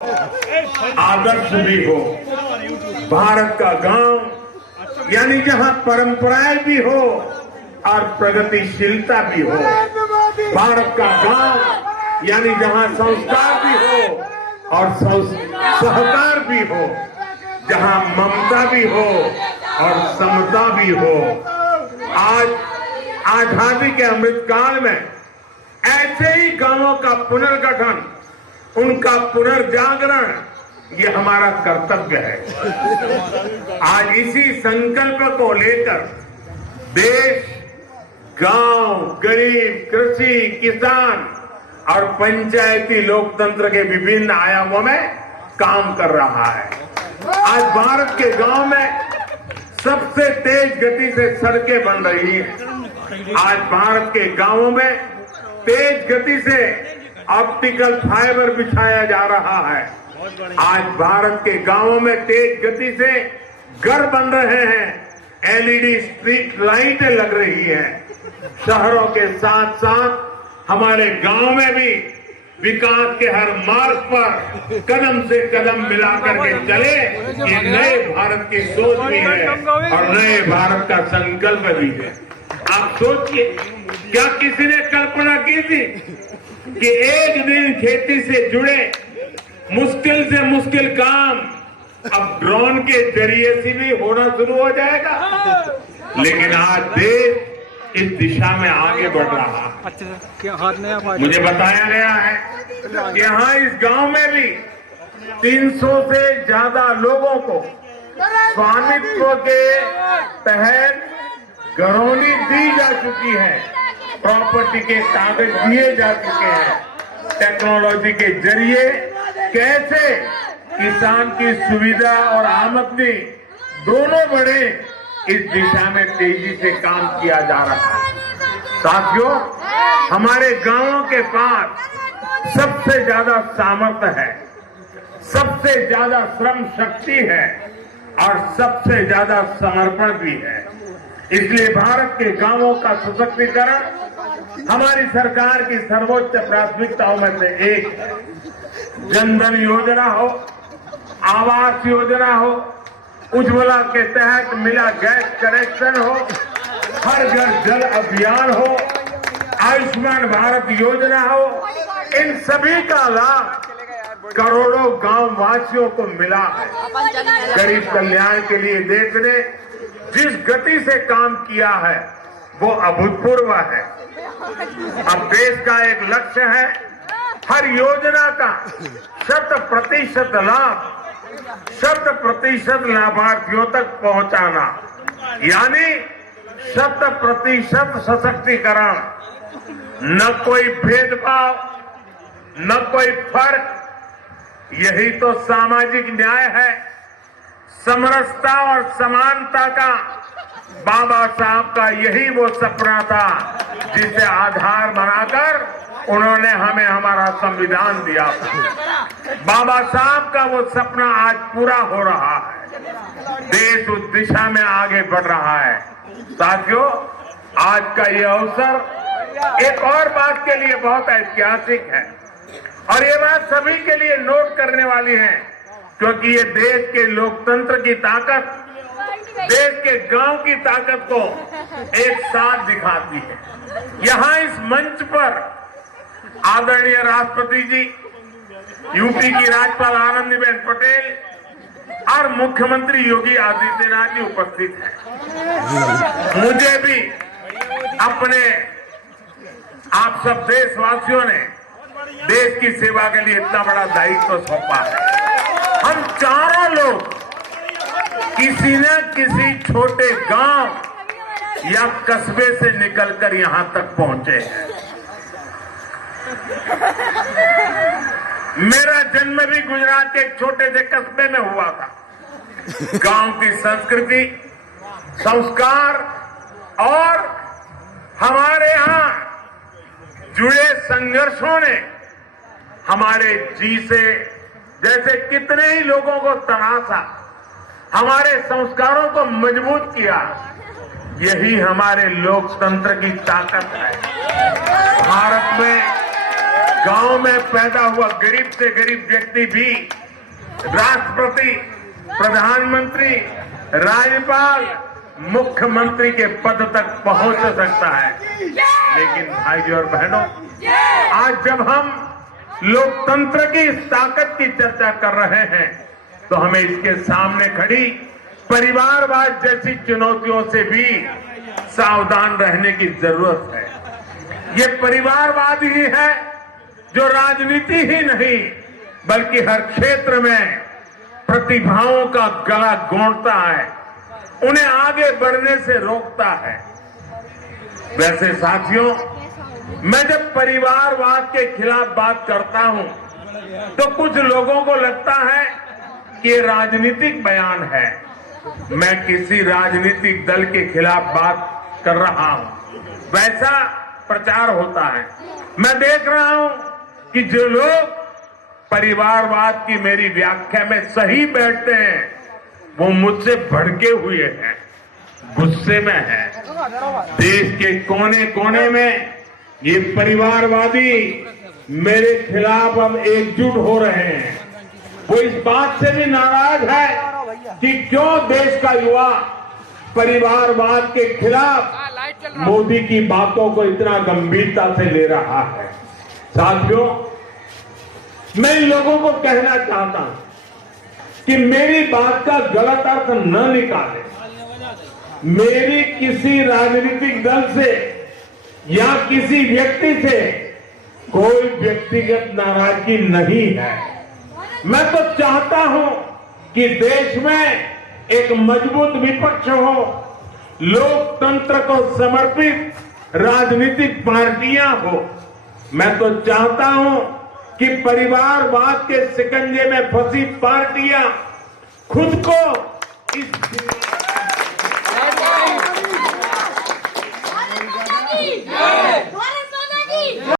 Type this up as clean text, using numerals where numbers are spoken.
आदर्श भी हो। भारत का गांव यानी जहां परंपराएं भी हो और प्रगतिशीलता भी हो। भारत का गांव यानी जहां संस्कार भी हो और सहकार भी हो, जहां ममता भी हो और समता भी हो। आज आजादी के अमृतकाल में ऐसे ही गांवों का पुनर्गठन, उनका पुनर्जागरण, ये हमारा कर्तव्य है। आज इसी संकल्प को लेकर देश गांव, गरीब, कृषि, किसान और पंचायती लोकतंत्र के विभिन्न आयामों में काम कर रहा है। आज भारत के गांव में सबसे तेज गति से सड़कें बन रही हैं। आज भारत के गांवों में तेज गति से ऑप्टिकल फाइबर बिछाया जा रहा है। आज भारत के गांवों में तेज गति से घर बन रहे हैं, एलईडी स्ट्रीट लाइटें लग रही हैं। शहरों के साथ साथ हमारे गांव में भी विकास के हर मार्ग पर कदम से कदम मिलाकर के चले, ये नए भारत की सोच भी है और नए भारत का संकल्प भी है। आप सोचिए, क्या किसी ने कल्पना की थी कि एक दिन खेती से जुड़े मुश्किल से मुश्किल काम अब ड्रोन के जरिए से भी होना शुरू हो जाएगा? लेकिन आज देश इस दिशा में आगे बढ़ रहा है। मुझे बताया गया है कि यहाँ इस गांव में भी 300 से ज्यादा लोगों को स्वामित्व के तहत घरौनी दी जा चुकी है, प्रॉपर्टी के कागज दिए जा चुके हैं। टेक्नोलॉजी के जरिए कैसे किसान की सुविधा और आमदनी दोनों बढ़े, इस दिशा में तेजी से काम किया जा रहा है। साथियों, हमारे गांवों के पास सबसे ज्यादा सामर्थ्य है, सबसे ज्यादा श्रम शक्ति है और सबसे ज्यादा समर्पण भी है। इसलिए भारत के गांवों का सशक्तिकरण हमारी सरकार की सर्वोच्च प्राथमिकताओं में से एक है। जनधन योजना हो, आवास योजना हो, उज्ज्वला के तहत मिला गैस कनेक्शन हो, हर घर जल अभियान हो, आयुष्मान भारत योजना हो, इन सभी का लाभ करोड़ों गांव वासियों को मिला है। गरीब कल्याण के लिए देश ने जिस गति से काम किया है वो अभूतपूर्व है। अब देश का एक लक्ष्य है हर योजना का 100% लाभ 100% लाभार्थियों तक पहुंचाना, यानी 100% सशक्तिकरण। न कोई भेदभाव, न कोई फर्क, यही तो सामाजिक न्याय है। समरसता और समानता का बाबा साहब का यही वो सपना था जिसे आधार बनाकर उन्होंने हमें हमारा संविधान दिया था। बाबा साहब का वो सपना आज पूरा हो रहा है। देश उस दिशा में आगे बढ़ रहा है। साथियों, आज का ये अवसर एक और बात के लिए बहुत ऐतिहासिक है और ये बात सभी के लिए नोट करने वाली है, क्योंकि ये देश के लोकतंत्र की ताकत, देश के गांव की ताकत को एक साथ दिखाती है। यहाँ इस मंच पर आदरणीय राष्ट्रपति जी, यूपी की राज्यपाल आनंदीबेन पटेल और मुख्यमंत्री योगी आदित्यनाथ जी उपस्थित हैं। मुझे भी अपने आप सब देशवासियों ने देश की सेवा के लिए इतना बड़ा दायित्व सौंपा है। हम चारों लोग किसी न किसी छोटे गांव या कस्बे से निकलकर यहां तक पहुंचे हैं। मेरा जन्म भी गुजरात के एक छोटे से कस्बे में हुआ था। गांव की संस्कृति, संस्कार और हमारे यहां जुड़े संघर्षों ने हमारे जी से जैसे कितने ही लोगों को तराशा, हमारे संस्कारों को मजबूत किया। यही हमारे लोकतंत्र की ताकत है। भारत में गांव में पैदा हुआ गरीब से गरीब व्यक्ति भी राष्ट्रपति, प्रधानमंत्री, राज्यपाल, मुख्यमंत्री के पद तक पहुंच सकता है। लेकिन भाइयों और बहनों, आज जब हम लोकतंत्र की इस ताकत की चर्चा कर रहे हैं तो हमें इसके सामने खड़ी परिवारवाद जैसी चुनौतियों से भी सावधान रहने की जरूरत है। ये परिवारवाद ही है जो राजनीति ही नहीं बल्कि हर क्षेत्र में प्रतिभाओं का गला घोंटता है, उन्हें आगे बढ़ने से रोकता है। वैसे साथियों, मैं जब परिवारवाद के खिलाफ बात करता हूं तो कुछ लोगों को लगता है कि ये राजनीतिक बयान है। मैं किसी राजनीतिक दल के खिलाफ बात कर रहा हूं, वैसा प्रचार होता है। मैं देख रहा हूं कि जो लोग परिवारवाद की मेरी व्याख्या में सही बैठते हैं वो मुझसे भड़के हुए हैं, गुस्से में हैं। देश के कोने कोने में ये परिवारवादी मेरे खिलाफ अब एकजुट हो रहे हैं। वो इस बात से भी नाराज है कि क्यों देश का युवा परिवारवाद के खिलाफ मोदी की बातों को इतना गंभीरता से ले रहा है। साथियों, मैं इन लोगों को कहना चाहता हूं कि मेरी बात का गलत अर्थ न निकालें। मेरी किसी राजनीतिक दल से या किसी व्यक्ति से कोई व्यक्तिगत नाराजगी नहीं है। मैं तो चाहता हूं कि देश में एक मजबूत विपक्ष हो, लोकतंत्र को समर्पित राजनीतिक पार्टियां हो। मैं तो चाहता हूं कि परिवारवाद के शिकंजे में फंसी पार्टियां खुद को इस